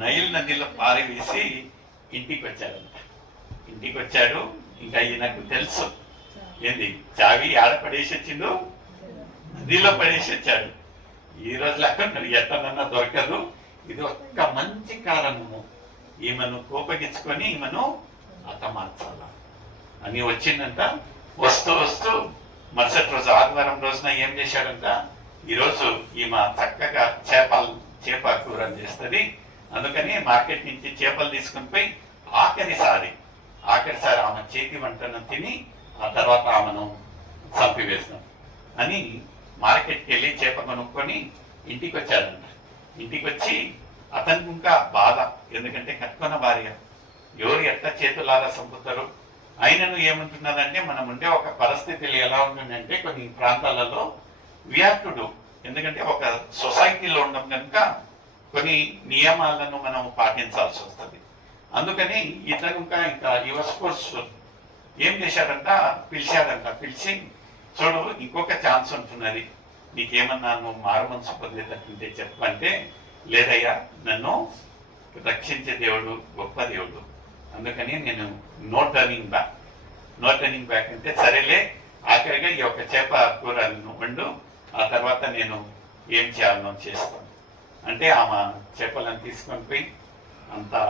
Nile నదిలో పారవేసి ఇంటికి వచ్చాడంట. ఇంటికి వచ్చాడు. ఇంకా ఈయనకు తెలుసు ఏంది చావి ఆడ పడేసి వచ్చిండు, నదిలో పడేసి వచ్చాడు. ఈ రోజులో ఎట్టనన్నా దొరకదు. ఇది ఒక్క మంచి కారణము, ఈమెను కోపగించుకొని ఈమెను హతమార్చాల అని వచ్చిందంట. వస్తూ వస్తూ మరుసటి రోజు ఆదివారం రోజున ఏం చేశాడంట, ఈరోజు ఈమె చక్కగా చేప కూర చేస్తుంది, అందుకని మార్కెట్ నుంచి చేపలు తీసుకుని పోయి ఆఖరిసారి ఆమె చేతి వంటను తిని ఆ తర్వాత ఆమెను చంపివేస్తాం అని మార్కెట్కి వెళ్ళి చేప కొనుక్కొని ఇంటికి వచ్చాడంట. ఇంటికి వచ్చి అతనికి ఇంకా బాధ, ఎందుకంటే కట్టుకున్న భార్య ఎవరు ఎట్లా చేతులారా చంపుతారు. ఆయనను ఏమంటున్నారంటే, మనం ఉండే ఒక పరిస్థితులు ఎలా ఉంటుందంటే కొన్ని ప్రాంతాలలో వియాటుడు, ఎందుకంటే ఒక సొసైటీలో ఉండడం కనుక కొన్ని నియమాలను మనం పాటించాల్సి వస్తుంది. అందుకని ఇతను ఇంకా యువస్పోర్ట్స్ ఏం చేశాడంట, పిలిచి చూడు ఇంకొక ఛాన్స్ ఉంటున్నది, నీకేమన్నా నువ్వు మారు మనసు పొందేటట్టుంటే చెప్పంటే, లేదయ్యా నన్ను రక్షించే దేవుడు గొప్ప దేవుడు, అందుకని నేను నో టర్నింగ్ బ్యాక్ అంటే సరేలే ఆఖరిగా ఈ ఒక చేప కూర వండు, ఆ తర్వాత నేను ఏం చేయాలనో చేస్తాను అంటే ఆమె చేపలను తీసుకొని పోయి అంతా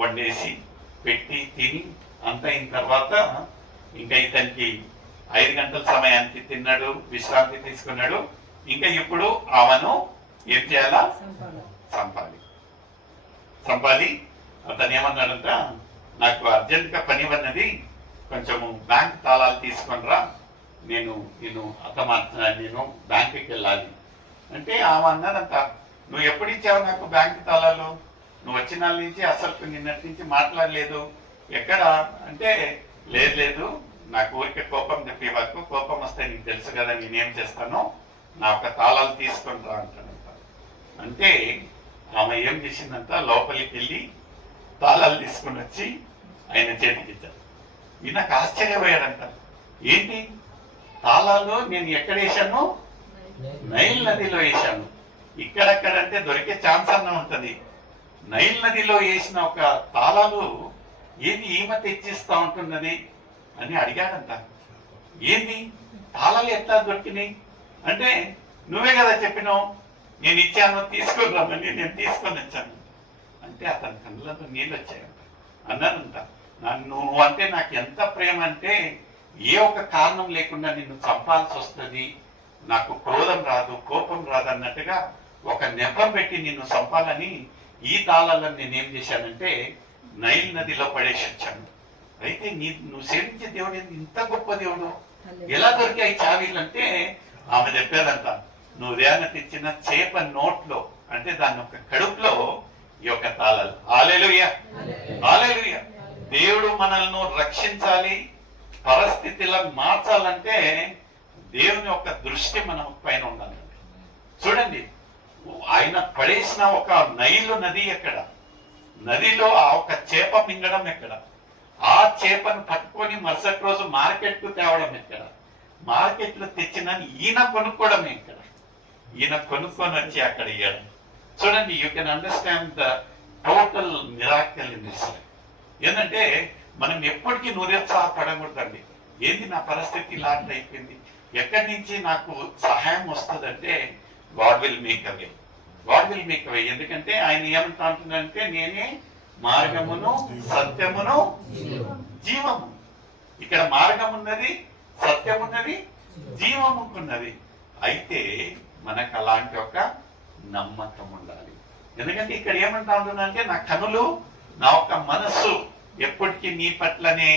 వండేసి పెట్టి తిని అంత అయిన తర్వాత ఇంకా ఇతనికి 5 గంటల సమయానికి తిన్నాడు, విశ్రాంతి తీసుకున్నాడు. ఇంకా ఇప్పుడు ఆమెను ఏం చేయాలా, చంపాలి. అతను ఏమన్నాడంట, నాకు అర్జెంట్గా పని ఉన్నది, కొంచెము బ్యాంక్ తాళాలు తీసుకొని రా, నేను బ్యాంకుకి వెళ్ళాలి అంటే ఆమె అన్నదంట, నువ్వు ఎప్పుడు ఇచ్చావు నాకు బ్యాంక్ తాళాలు, నువ్వు వచ్చిన నాళ్ళ నుంచి అసలు నిన్నటి నుంచి మాట్లాడలేదు, ఎక్కడ అంటే లేదు నాకు ఊరికే కోపం తెప్పివాకు, కోపం వస్తే నీకు తెలుసు కదా నేనేం చేస్తానో, నా ఒక తాళాలు తీసుకొని రా అంటాడంట. అంటే ఆమె ఏం చేసిందంట, లోపలికి వెళ్ళి తాళాలు తీసుకొని వచ్చి ఆయన చేతికి ఇచ్చాడు. ఈయనకు ఆశ్చర్యపోయాడంట, ఏంటి తాళాలు నేను ఎక్కడ వేసాను, నైల్ నదిలో వేసాను, ఇక్కడక్కడంటే దొరికే ఛాన్స్ అన్న ఉంటుంది, నైల్ నదిలో వేసిన ఒక తాళాలు ఏది ఈమె తెచ్చిస్తా ఉంటున్నది అని అడిగాడంట. ఏంది తాళాలు ఎట్లా దొరికినాయి అంటే, నువ్వే కదా చెప్పినావు నేను ఇచ్చాను తీసుకొని రమ్మని, నేను తీసుకొని వచ్చాను అంటే అతని కళ్ళలో నీళ్ళు వచ్చాయంట. అన్నానంట, నువ్వు అంటే నాకు ఎంత ప్రేమ అంటే ఏ ఒక కారణం లేకుండా నిన్ను చంపాల్సి వస్తుంది, నాకు క్రోధం రాదు కోపం రాదు అన్నట్టుగా ఒక నెపం పెట్టి నిన్ను చంపాలని ఈ తాళాలను నేనేం చేశానంటే నైల్ నదిలో పడేసి వచ్చాను. అయితే నువ్వు సేవించే దేవుడు ఇంత గొప్ప దేవుడు, ఎలా దొరికాయి చావీలు అంటే ఆమె చెప్పేదంట, నువ్వు ఉదయాన్నే తెచ్చిన చేప నోట్లో అంటే దాని ఒక కడుపులో ఈ యొక్క తాళాలు. హల్లెలూయా, హల్లెలూయా. దేవుడు మనల్ని రక్షించాలి, పరిస్థితులను మార్చాలంటే దేవుని యొక్క దృష్టి మన పైన ఉండాలి. చూడండి, ఆయన పడేసిన ఒక నైలు నది ఎక్కడ, నదిలో ఆ ఒక చేప మింగడం ఎక్కడ, ఆ చేపను పట్టుకొని మరుసటి రోజు మార్కెట్కు తేవడం ఎక్కడ, మార్కెట్లో తెచ్చిన ఈయన కొనుక్కోవడం ఎక్కడ, ఈయన కొనుక్కొని వచ్చి అక్కడ ఇవ్వడం. చూడండి, you can understand the total miracle in this life. ఏంటంటే మనం ఎప్పటికీ నిరుత్సాహపడకూడదండి. ఏంది నా పరిస్థితి ఇలా అయిపోయింది, ఎక్కడి నుంచి నాకు సహాయం వస్తుందంటే God will make a way, God will make a way. ఎందుకంటే ఆయన ఏమంటా అంటున్నాడంటే, నేనే మార్గమును సత్యమును జీవము. ఇక్కడ మార్గం ఉన్నది, సత్యం ఉన్నది, జీవము ఉన్నది. అయితే మనకు అలాంటి ఒక నమ్మకం ఉండాలి. ఎందుకంటే ఇక్కడ ఏమంటా ఉంటుందంటే, నా కనులు నా ఒక మనస్సు ఎప్పటికీ నీ పట్లనే,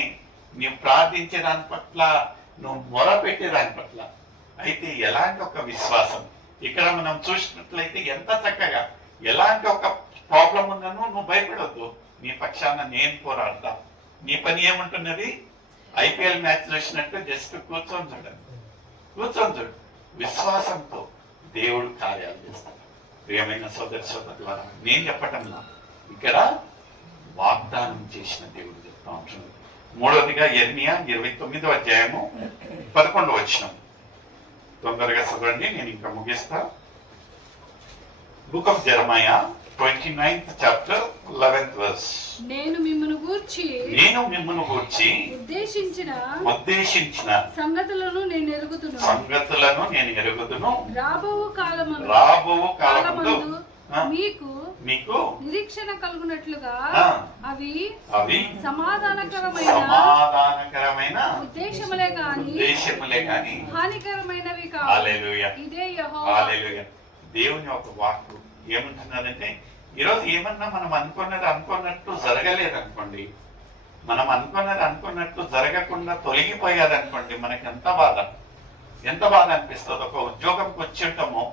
నీవు ప్రార్థించే దాని పట్ల, నువ్వు మొర పెట్టే దాని పట్ల. అయితే ఎలాంటి ఒక విశ్వాసం ఇక్కడ మనం చూసినట్లయితే ఎంత చక్కగా, ఎలాంటి ఒక ప్రాబ్లం ఉన్నాను నువ్వు భయపడవద్దు, నీ పక్షాన నేను పోరాడతా. నీ పని ఏముంటున్నది, ఐపీఎల్ మ్యాచ్ చూసినట్టు జస్ట్ కూర్చొని చూడు. విశ్వాసంతో దేవుడు కార్యాలు చేస్తాడు. ప్రియమైన సోదరి ద్వారా నేను చెప్పటంలా, ఇక్కడ వాగ్దానం చేసిన దేవుడు చెప్తా ఉంటున్నాడు. మూడవదిగా యెర్మీయా 29వ అధ్యాయము 11వ వచనం. తొందరగా చదవండి, నేను ఇంకా ముగిస్తా. Book of Jeremiah 29th chapter 11th verse. నేను మిమ్మును గూర్చి ఉద్దేశించిన సంగతులను నేను ఎరుగుదును రాబో కాలమందు మీకు నిరీక్షణ కలుగునట్లుగా అవి సమాధానకరమైన ఉద్దేశములే గాని హానికరమైనవి కావు. ఇదే యెహోవా. దేవుని ఒక వాక్కు ఏమంటున్నదంటే, ఈరోజు ఏమన్నా మనం అనుకున్నట్టు జరగలేదనుకోండి, మనం అనుకున్నట్టు జరగకుండా తొలగిపోయాదనుకోండి, మనకి ఎంత బాధ అనిపిస్తుంది. ఒక ఉద్యోగంకి వచ్చి ఉంటామో,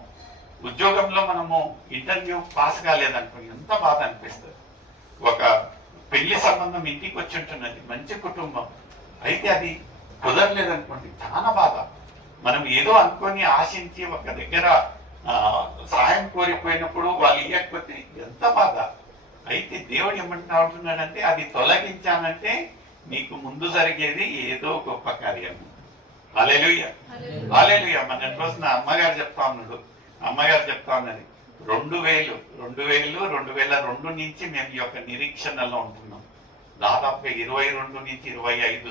ఉద్యోగంలో మనము ఇంటర్వ్యూ పాస్ కాలేదనుకోండి, ఎంత బాధ అనిపిస్తుంది. ఒక పెళ్లి సంబంధం ఇంటికి వచ్చి ఉంటున్నది, మంచి కుటుంబం, అయితే అది కుదరలేదనుకోండి, చాలా బాధ. మనం ఏదో అనుకొని ఆశించి ఒక దగ్గర సహాయం కోరిపోయినప్పుడు వాళ్ళు ఇవ్వకపోతే ఎంత బాధ. అయితే దేవుడు ఏమంటా ఉంటున్నాడంటే, అది తొలగించానంటే నీకు ముందు జరిగేది ఏదో గొప్ప కార్యము. హల్లెలూయా, హల్లెలూయా. మన రోజున అమ్మగారు చెప్తా ఉన్నది 2002 నుంచి మేము ఈ యొక్క నిరీక్షణలో ఉంటున్నాం. దాదాపుగా 22 నుంచి 25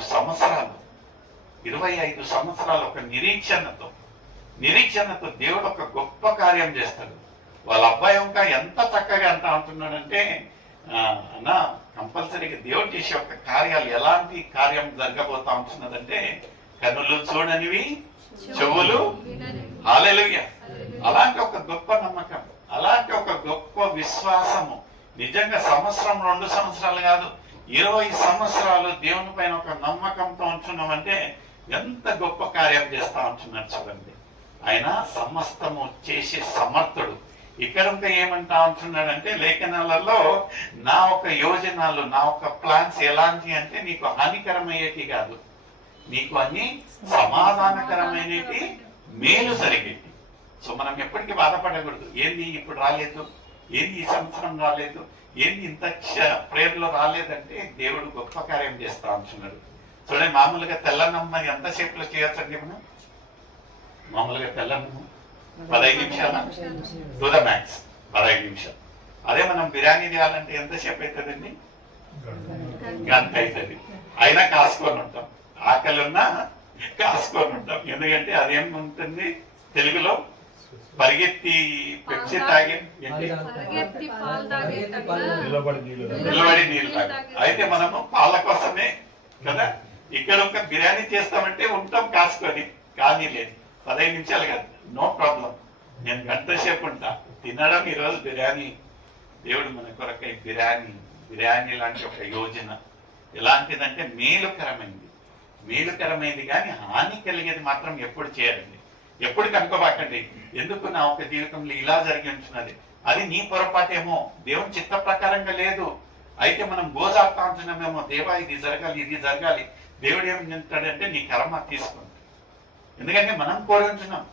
సంవత్సరాలు ఒక నిరీక్షణతో దేవుడు ఒక గొప్ప కార్యం చేస్తాడు. వాళ్ళ అబ్బాయి ఇంకా ఎంత చక్కగా అంటా ఉంటున్నాడంటే, అన్న కంపల్సరీగా దేవుడు చేసే ఒక కార్యాలు ఎలాంటి కార్యం జరగబోతా ఉంటున్నదంటే, కన్నులు చూడనివి, చెవులు, హల్లెలూయా. అలాంటి ఒక గొప్ప నమ్మకం, అలాంటి ఒక గొప్ప విశ్వాసము. నిజంగా 2 సంవత్సరాలు కాదు, 20 సంవత్సరాలు దేవుని పైన ఒక నమ్మకంతో ఉంటున్నామంటే ఎంత గొప్ప కార్యం చేస్తా ఉంటున్నారు చూడండి. ఆయన సమస్తము చేసే సమర్థుడు. ఇక్కడ ఇంకా ఏమంటా ఉంటున్నాడంటే, లేఖనాలలో నా ఒక యోజనాలు, నా ఒక ప్లాన్స్ ఎలాంటి అంటే నీకు హానికరమయ్యేటి కాదు, నీకు అన్ని సమాధానకరమైనటి, మేలు జరిగేటి. సో మనం ఎప్పటికీ బాధపడకూడదు. ఏంది ఇప్పుడు రాలేదు, ఏంది ఈ సంవత్సరం రాలేదు, ఏంది ఇంత ప్రేయర్లో రాలేదంటే దేవుడు గొప్ప కార్యం చేస్తా ఉంటున్నాడు. చూడండి, మామూలుగా తెల్లనమ్మ ఎంతసేపులో చేయొచ్చండి మనం? మామూలుగా తెల్లనమ్మ 15 నిమిషాల టు ద మ్యాక్స్, 15 నిమిషాలు. అదే మనం బిర్యానీ చేయాలంటే ఎంతసేపు అవుతుందండి? గంట అవుతుంది. అయినా కాసుకొని ఉంటాం, ఆకలి ఉన్నా కాసుకొని ఉంటాం. ఎందుకంటే అదేముంటుంది తెలుగులో, పరిగెత్తి పెప్సీ తాగే, నిలబడి నీళ్ళు తాగే. అయితే మనము పాల కోసమే కదా ఇక్కడ ఒక బిర్యానీ చేస్తామంటే ఉంటాం కాసుకొని. కానీ లేదు, 15 నిమిషాలు కాదు, నో ప్రాబ్లం, నేను గంట సేపు ఉంటా తినడం. ఈరోజు బిర్యానీ, దేవుడు మన కొరకై బిర్యానీ లాంటి ఒక యోజన ఎలాంటిదంటే మేలుకరమైంది కానీ హాని కలిగేది మాత్రం ఎప్పుడు చేయాలండి, ఎప్పుడు కనుకోబాకండి. ఎందుకు నా ఒక జీవితంలో ఇలా జరిగి ఉంటున్నది, అది నీ పొరపాటేమో, దేవుని చిత్త ప్రకారంగా లేదు. అయితే మనం గోజాడుతా ఉంటున్నామేమో, దేవా ఇది జరగాలి. దేవుడు ఏం చెప్తాడంటే, నీ కర్మ తీసుకోండి. ఎందుకంటే మనం కోరుకుంటున్నాం,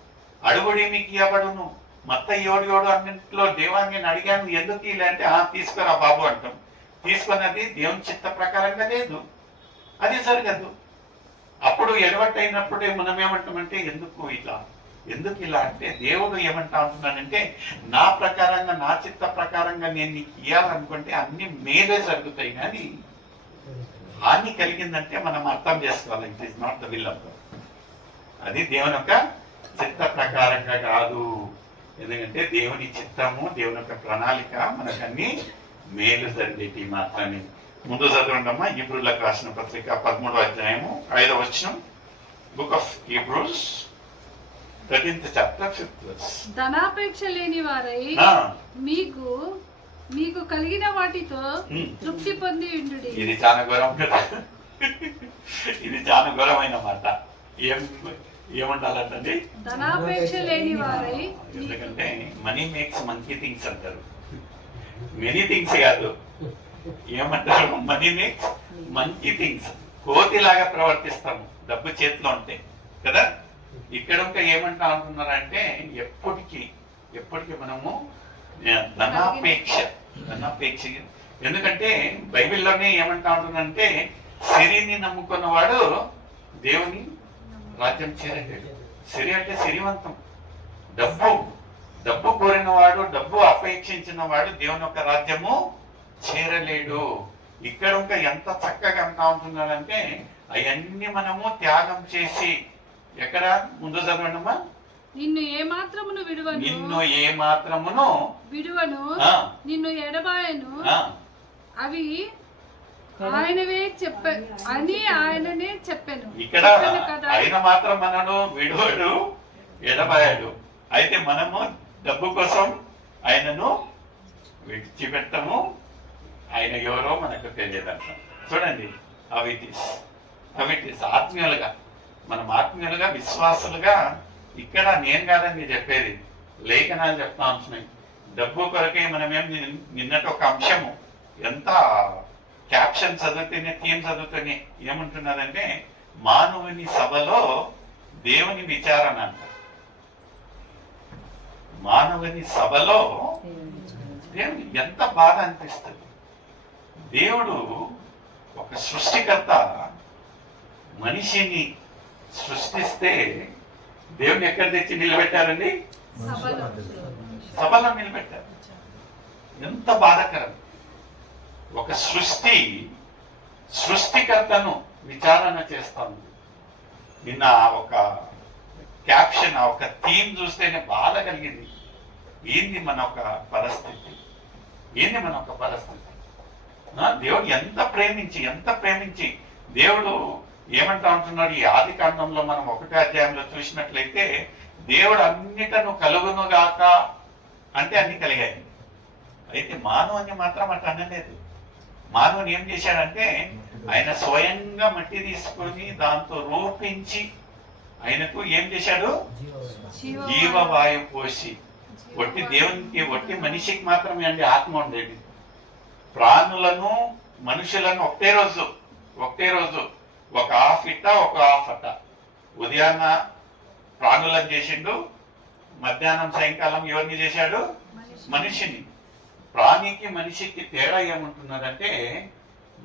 అడుగుడి మీకు ఇవ్వబడును, మత్తయి 7:7 అన్నింటిలో దేవాన్ని అడిగాను, ఎందుకు ఇలా అంటే, తీసుకురా బాబు అంటాం. తీసుకున్నది దేవుని చిత్త ప్రకారంగా లేదు, అది జరగదు. అప్పుడు ఎడవట్టయినప్పుడే మనం ఏమంటామంటే, ఎందుకు ఇలా అంటే, దేవుడు ఏమంటా ఉంటున్నాడంటే, నా ప్రకారంగా, నా చిత్త ప్రకారంగా నేను నీకు ఇవ్వాలనుకుంటే అన్ని మేలే జరుగుతాయి, కానీ హాని కలిగిందంటే మనం అర్థం చేసుకోవాలి, it is not the will of God. అది దేవుని యొక్క చిత్త ప్రకారంగా కాదు. ఎందుకంటే దేవుని చిత్తము, దేవుని యొక్క ప్రణాళిక మనకన్నీ మేలు జరిగేటి మాత్రమే. ముందు చదవండమ్మా, హీబ్రూలకు రాసిన పత్రిక 13వ అధ్యాయము 5వ వచనం. Book of Hebrews 13th chapter 5th verse. ధనాపేక్ష లేని వారై మీకు కలిగిన వాటితో తృప్తి పొంది ఉండుడి. ఇది చాలా ఘోరం కదా, ఇది చాలా ఘోరమైన మాట. ఏమంటారంటే, ధనాపేక్ష లేని వారై, ఎందుకంటే మనీ మేక్స్ మంకీ థింగ్స్ అంటారు, మెనీ థింగ్స్ కాదు. ఏమంటారు? Money makes monkey things. కోతిలాగా ప్రవర్తిస్తాము డబ్బు చేతిలో ఉంటే కదా. ఇక్కడ ఇంకా ఏమంటా అంటున్నారంటే, ఎప్పటికీ మనము ధనాపేక్ష. ఎందుకంటే బైబిల్లోనే ఏమంటా ఉంటుందంటే, సిరిని నమ్ముకున్నవాడు దేవుని రాజ్యం చేరలేడు. సిరి అంటే సిరివంతం, డబ్బు, డబ్బు కోరిన వాడు, డబ్బు అపేక్షించిన వాడు దేవుని యొక్క రాజ్యము చేరలేడు. ఇక్కడ ఇంకా ఎంత చక్కగా అంటా ఉంటున్నాడంటే అవన్నీ మనము త్యాగం చేసి, ఎక్కడ ముందు చదవండమ్మా, నిన్ను ఏ మాత్రమును విడువను, నిన్ను ఏ మాత్రమును విడువను, నిన్ను ఎడబాయను, అవి ఆయననే చెప్పాను. ఇక్కడ ఆయన మాత్రం మనను విడువడు, ఎడబాయడు. అయితే మనము డబ్బు కోసం ఆయనను విడిచిపెట్టము. ఆయన ఎవరో మనకు తెలియదంట. చూడండి, అవిటీస్ ఆత్మీయులుగా, మనం ఆత్మీయులుగా, విశ్వాసులుగా, ఇక్కడ నేను కాదని చెప్పేది, లేఖనాలు చెప్తా ఉంటున్నాయి. డబ్బు కొరకే మనమేం నిన్నటి ఒక అంశము ఎంత క్యాప్షన్ చదువుతూనే, థీమ్ చదువుతూనే ఏముంటున్నదంటే మానవుని సభలో దేవుని విచారణ అంట. మానవుని సభలో దేవుని ఎంత బాధ అనిపిస్తుంది. దేవుడు ఒక సృష్టికర్త మనిషిని సృష్టిస్తే దేవుని ఎక్కడ తెచ్చి నిలబెట్టారండి? సభలో నిలబెట్టారు. ఎంత బాధాకరం. ఒక సృష్టికర్తను విచారణ చేస్తాను. నిన్న ఒక క్యాప్షన్, ఒక థీమ్ చూస్తేనే బాధ కలిగింది. ఏంది మన ఒక పరిస్థితి? దేవుడు ఎంత ప్రేమించి దేవుడు ఏమంటా ఉంటున్నాడు? ఈ ఆది కాండంలో మనం 1వ అధ్యాయంలో చూసినట్లయితే దేవుడు అన్నిటను కలుగునుగాక అంటే అన్ని కలిగాయి. అయితే మానవుని మాత్రం అట్లా అనలేదు. మానవుని ఏం చేశాడంటే ఆయన స్వయంగా మట్టి తీసుకొని దాంతో రూపించి ఆయనకు ఏం చేశాడు? జీవవాయు పోసి. ఒట్టి దేవునికి, ఒట్టి మనిషికి మాత్రమే అండి ఆత్మ ఉండేది. ప్రాణులను, మనుషులను ఒకటే రోజు ఒక హాఫ్ ఇట్ట, ఒక హాఫ్ అట్ట. ఉదయాన్న ప్రాణులను చేసిండు, మధ్యాహ్నం సాయంకాలం ఎవరిని చేశాడు? మనిషిని. ప్రాణికి మనిషికి తేడా ఏముంటున్నదంటే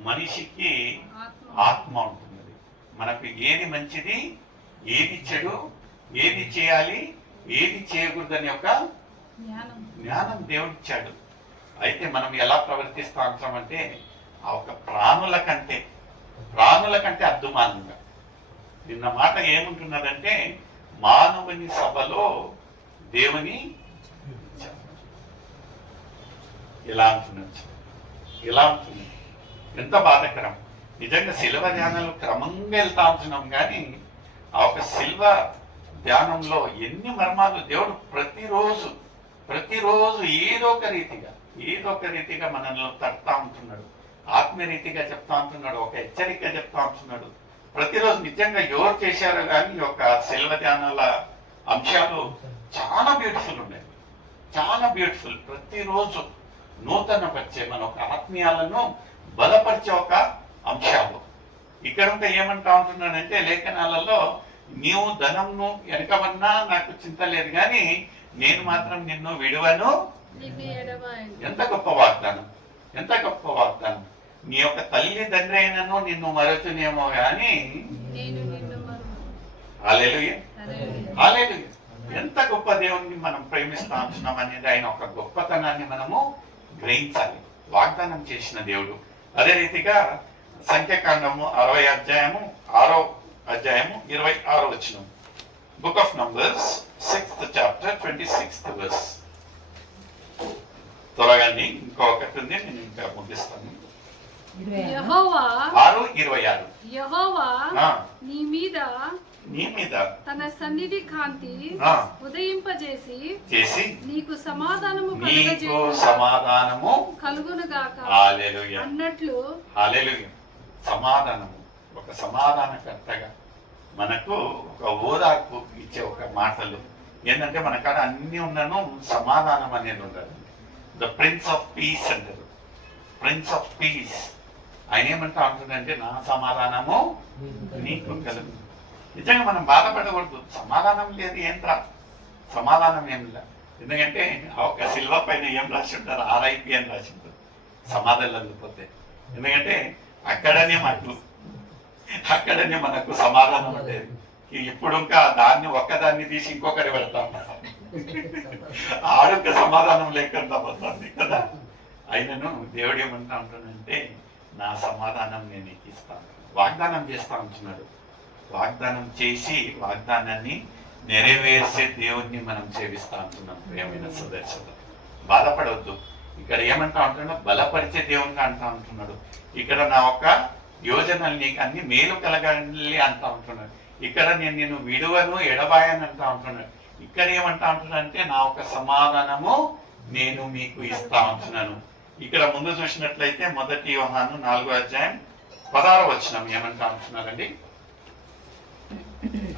మనిషికి ఆత్మ ఉంటున్నది. మనకు ఏది మంచిది, ఏది చెడు, ఏది చేయాలి, ఏది చేయకూడదని ఒక జ్ఞానం దేవుడిచ్చాడు. అయితే మనం ఎలా ప్రవర్తిస్తా ఉంటామంటే ఆ ఒక ప్రాణుల కంటే అద్దుమానంగా. నిన్న మాట ఏముంటున్నదంటే మానవుని సభలో దేవుని ఎలా ఉంటుంది. ఎంత బాధకరం. నిజంగా శిల్వ ధ్యానాలు క్రమంగా వెళ్తా ఉంటున్నాం, కానీ ఆ ఒక శిల్వ ధ్యానంలో ఎన్ని మర్మాలు దేవుడు ప్రతిరోజు ఏదో ఒక రీతిగా మనల్ని తడతా ఉంటున్నాడు. ఆత్మీయ రీతిగా చెప్తా ఉంటున్నాడు, ఒక హెచ్చరిక చెప్తా ఉంటున్నాడు. ప్రతిరోజు నిజంగా ఎవరు చేశారో కానీ ఒక శిల్వ ధ్యానాల అంశాలు చాలా బ్యూటిఫుల్ ఉన్నాయి, చాలా బ్యూటిఫుల్. ప్రతిరోజు నూతనపరిచే మన ఒక ఆత్మీయాలను బలపరిచే ఒక అంశాలు. ఇక్కడ ఉంటే ఏమంటా ఉంటున్నానంటే లేఖనాలలో, నీవు ధనంను వెనకమన్నా నాకు చింత లేదు, కానీ నేను మాత్రం నిన్ను విడువను. ఎంత గొప్ప వాగ్దానం. నీ యొక్క తల్లిదండ్రి అయినను నిన్ను మరచునేమో గాని. హల్లెలూయా. ఎంత గొప్ప దేవుణ్ణి మనం ప్రేమిస్తా ఉంటున్నాం అనేది ఆయన ఒక గొప్పతనాన్ని మనము గ్రహించాలి. వాగ్దానం చేసిన దేవుడు. అదే రీతిగా సంఖ్యాకాండము 60వ అధ్యాయము 6వ అధ్యాయము 26వ వచనం. Book of numbers 6th chapter 26th verse. త్వరగా ఇంకొకటి ఉంది, నేను ఇంకా ముగిస్తాను. యెహోవా 6:26. యెహోవా నీ మీద తన సన్నిధి కాంతి ఉదయింపజేసి నీకు సమాధానము కలుగునుగాక అన్నట్లు. సమాధానము, ఒక సమాధానకర్తగా మనకు ఒక ఓదార్పు ఇచ్చే ఒక మాటలు ఏంటంటే మన కాడ అన్ని ఉన్నను సమాధానం అనేది ఉండదు. ద ప్రిన్స్ ఆఫ్ పీస్ అంటారు. ప్రిన్స్ ఆఫ్ పీస్ ఆయన ఏమంటా ఉంటుందంటే నా సమాధానము నీకు కలుగు. నిజంగా మనం బాధపడకూడదు. సమాధానం లేదు, సమాధానం ఏం లేదు. ఎందుకంటే ఒక సిల్వ పైన ఏం రాసి ఉంటారు? RIP అని రాసి ఉంటారు సమాధానం లేకపోతే. ఎందుకంటే అక్కడనే మనకు సమాధానం ఉండేది. ఇప్పుడు ఇంకా ఒక్కదాన్ని తీసి ఇంకొకరి పెడతాం. ఆడొక్క సమాధానం లేకుండా పోతుంది కదా. అయినను దేవుడు ఏమంటా ఉంటున్నాడంటే నా సమాధానం నేను నీకు ఇస్తాను, వాగ్దానం చేస్తా ఉంటున్నాడు. వాగ్దానం చేసి వాగ్దానాన్ని నెరవేర్చే దేవుణ్ణి మనం సేవిస్తా ఉంటున్నాం. ప్రియమైన సదస్సులు, బాధపడవద్దు. ఇక్కడ ఏమంటా ఉంటున్నాడు, బలపరిచే దేవునిగా అంటా ఉంటున్నాడు. ఇక్కడ నా ఒక యోజనలు నీకు అన్ని మేలు కలగాలి అంటా ఉంటున్నాడు. ఇక్కడ నేను నిన్ను విడువను ఎడబాయని అంటా ఉంటున్నాడు. ఇక్కడ ఏమంటా ఉంటున్నాడు అంటే నా ఒక సమాధానము నేను మీకు ఇస్తా ఉంటున్నాను. ఇక్కడ ముందు చూసినట్లయితే 1 యోహాను 4:16 ఏమంటా ఉంటున్నారండి.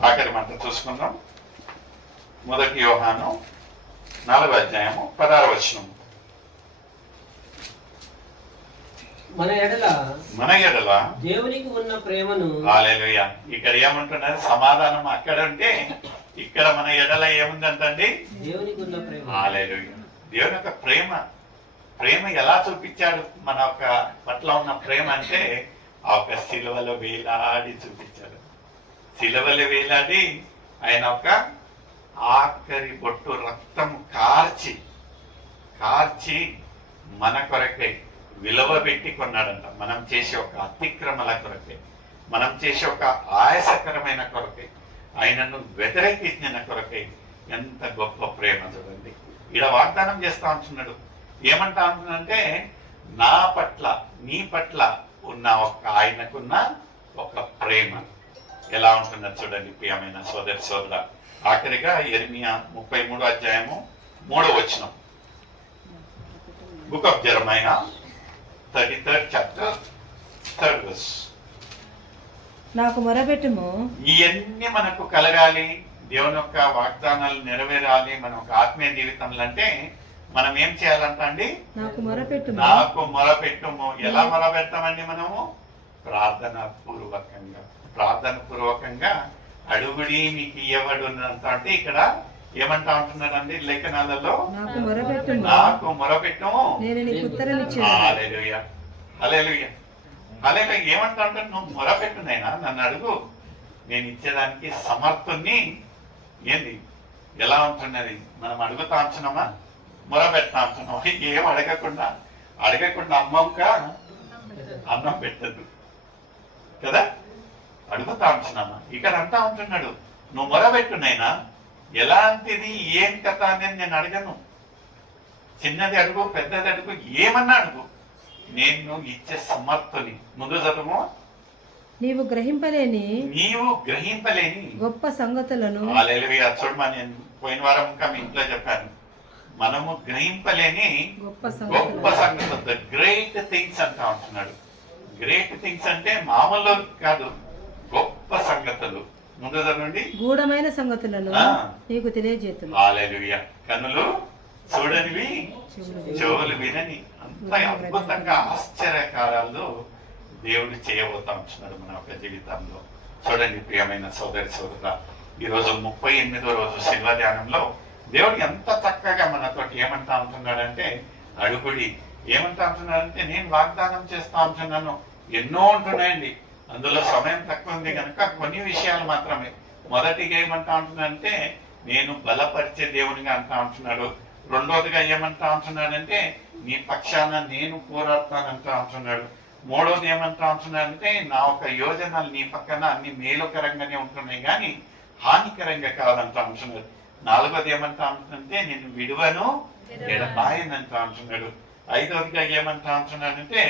ఆఖరి మాట చూసుకుందాం. 1 యోహాను 4:16 మన ఎడల దేవునికి ఉన్న ప్రేమను హల్లెలూయా. ఇక్కడ ఏమంటున్నారు, సమాధానం అక్కడ ఉంటే ఇక్కడ మన ఎడల ఏముందంటండి, దేవునికి ఉన్న ప్రేమ. హల్లెలూయా. దేవుని యొక్క ప్రేమ ఎలా చూపించాడు మన ఒక పట్ల ఉన్న ప్రేమ అంటే ఆ ఒక సిలువలో వేలాడి చూపించాడు. సిలువలో వేలాడి ఆయన ఒక ఆఖరి బొట్టు రక్తం కార్చి మన కొరకై విలువ పెట్టి కొన్నాడంట. మనం చేసే ఒక అతిక్రమల కొరకై, మనం చేసే ఒక ఆయాసకరమైన కొరకై, ఆయనను వ్యతిరేకించిన కొరకై ఎంత గొప్ప ప్రేమ చూడండి. ఈడ వాగ్దానం చేస్తా ఉంటున్నాడు. ఏమంటా ఉంటున్నాడంటే నా పట్ల నీ పట్ల ఉన్న ఒక ఆయనకున్న ఒక ప్రేమ ఎలా ఉంటున్నది చూడండి. ప్రియమైన సోదరి సోదర, ఆఖరిగా యెరెమీయా 33:3 book of జెరమయా 33rd chapter 3rd verse. నాకు మొరపెట్టుము. ఇవన్నీ మనకు కలగాలి, దేవుని యొక్క వాగ్దానాలు నెరవేరాలి మన ఒక ఆత్మీయ జీవితంలో అంటే మనం ఏం చేయాలంట అండి, నాకు మొరపెట్టుము. నాకు మొరపెట్టుము. ఎలా మొరపెడతామండి మనము, ప్రార్థన పూర్వకంగా అడుగుడి మీకు ఇవ్వబడునంత. అంటే ఇక్కడ ఏమంటా ఉంటున్నాడండి లేఖనాలలో, నాకు మొరపెట్టుము, నాకు మొరపెట్టుము, నేను నీకు ఉత్తరం ఇచ్చేదను. హల్లెలూయా, హల్లెలూయా, హల్లెలూయా. ఏమంటా ఉంటాడు, నువ్వు మొరపెట్టునైనా నన్ను అడుగు, నేను ఇచ్చేదానికి సమర్థుణ్ణి. ఏంది ఎలా ఉంటున్నది, మనం అడుగుతా ఉంటున్నామా, మొరపెడతా ఉంటున్నామా? ఏం అడగకుండా అమ్మక అన్నం పెట్టదు కదా, అడుగుతా ఉంటున్నామా? ఇక్కడ అంటా ఉంటున్నాడు, నువ్వు మొరపెట్టునైనా ఎలాంటిది ఏం కథ అనేది నేను అడగను. చిన్నది అడుగు, పెద్దది అడుగు, ఏమన్నా అడుగు, నేను ఇచ్చే సమర్థుని. ముందు చదువు, నీవు గ్రహింపలేని గొప్ప సంగతులను. హల్లెలూయా. చూడమా, నేను పోయిన వారం ఇంకా మీ ఇంట్లో చెప్పాను, మనము గ్రహింపలేని గొప్ప సంగతులు, ద గ్రేట్ థింగ్స్ అంటా ఉంటున్నాడు. గ్రేట్ థింగ్స్ అంటే మామూలు కాదు, గొప్ప సంగతులు. ముందు చదవండి, గూఢమైన సంగతులను నీకు తెలియజేతును. హల్లెలూయా. కన్నులు చూడనివి, చెవులు వినని, అంత అద్భుతంగా ఆశ్చర్యకారాలు దేవుడు చేయబోతా ఉంటున్నాడు మన యొక్క జీవితంలో. చూడండి ప్రియమైన సోదరి సోదర, ఈరోజు 38వ రోజు శిల్వ ధ్యానంలో దేవుడు ఎంత చక్కగా మనతోటి ఏమంటా ఉంటున్నాడంటే, అడుగుడి. ఏమంటా ఉంటున్నాడంటే, నేను వాగ్దానం చేస్తా ఉంటున్నాను. ఎన్నో ఉంటున్నాయండి, అందులో సమయం తక్కువ ఉంది కనుక కొన్ని విషయాలు మాత్రమే. మొదటిగా ఏమంటా ఉంటున్నాడంటే, నేను బలపరిచే దేవునిగా అంటా ఉంటున్నాడు. రెండోదిగా ఏమంటా ఉంటున్నాడంటే, నీ పక్షాన నేను పోరాడతానంటా ఉంటున్నాడు. మూడోది ఏమంటా ఉంటున్నాడంటే, నా ఒక యోజనలు నీ పక్కన అన్ని మేలుకరంగానే ఉంటున్నాయి కానీ హానికరంగా కాదంటా ఉంటున్నాడు. నాలుగోది ఏమంటా ఉంటుందంటే, నేను విడువను ఎడబాయనంటా ఉంటున్నాడు. ఐదోదిగా ఏమంటా ఉంటున్నాడంటే,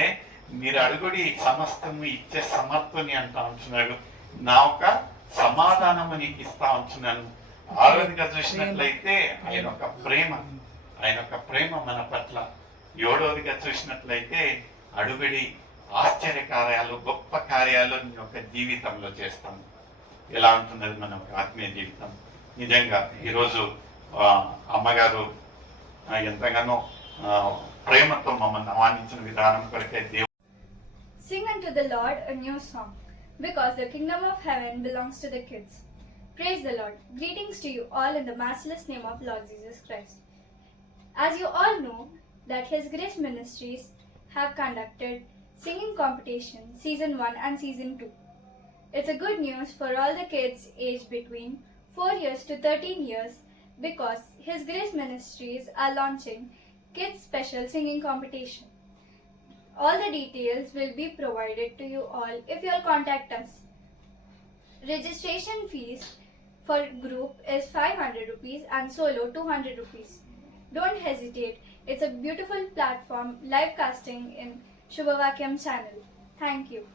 మీరు అడుగుడి సమస్తము ఇచ్చే సమర్థుని అంటా ఉంటున్నాడు. నా ఒక సమాధానము నీకు ఇస్తా ఉంటున్నాను. ఆరోదిగా చూసినట్లయితే ఆయన ఒక ప్రేమ మన పట్ల. ఏడోదిగా చూసినట్లయితే అడుగుడి, ఆశ్చర్య కార్యాలు, గొప్ప కార్యాలు నీ యొక్క జీవితంలో చేస్తాను. ఎలా ఉంటున్నది మన ఒక ఆత్మీయ జీవితం. నిజంగా ఈరోజు అమ్మగారు ఎంతగానో ప్రేమతో మమ్మల్ని ఆహ్వానించిన విధానం కొరకే దేవుడు. Sing unto the Lord a new song, because the kingdom of heaven belongs to the kids. Praise the Lord. Greetings to you all in the matchless name of Lord Jesus Christ. As you all know that His Grace Ministries have conducted singing competition season 1 and season 2. It's a good news for all the kids aged between 4 years to 13 years because His Grace Ministries are launching Kids Special Singing Competition. All the details will be provided to you all if you all contact us. Registration fees for group is 500 rupees and solo 200 rupees. Don't hesitate. It's a beautiful platform live casting in Shubhavakyam channel. Thank you.